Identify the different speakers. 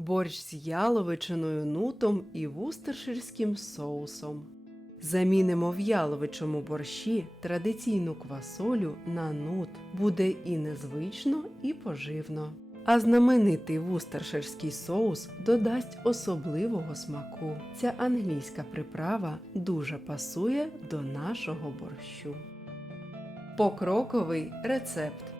Speaker 1: борщ з яловичиною нутом і вустерширським соусом. Замінимо в яловичому борщі традиційну квасолю на нут. Буде і незвично, і поживно. А знаменитий вустерширський соус додасть особливого смаку. Ця англійська приправа дуже пасує до нашого борщу. Покроковий рецепт.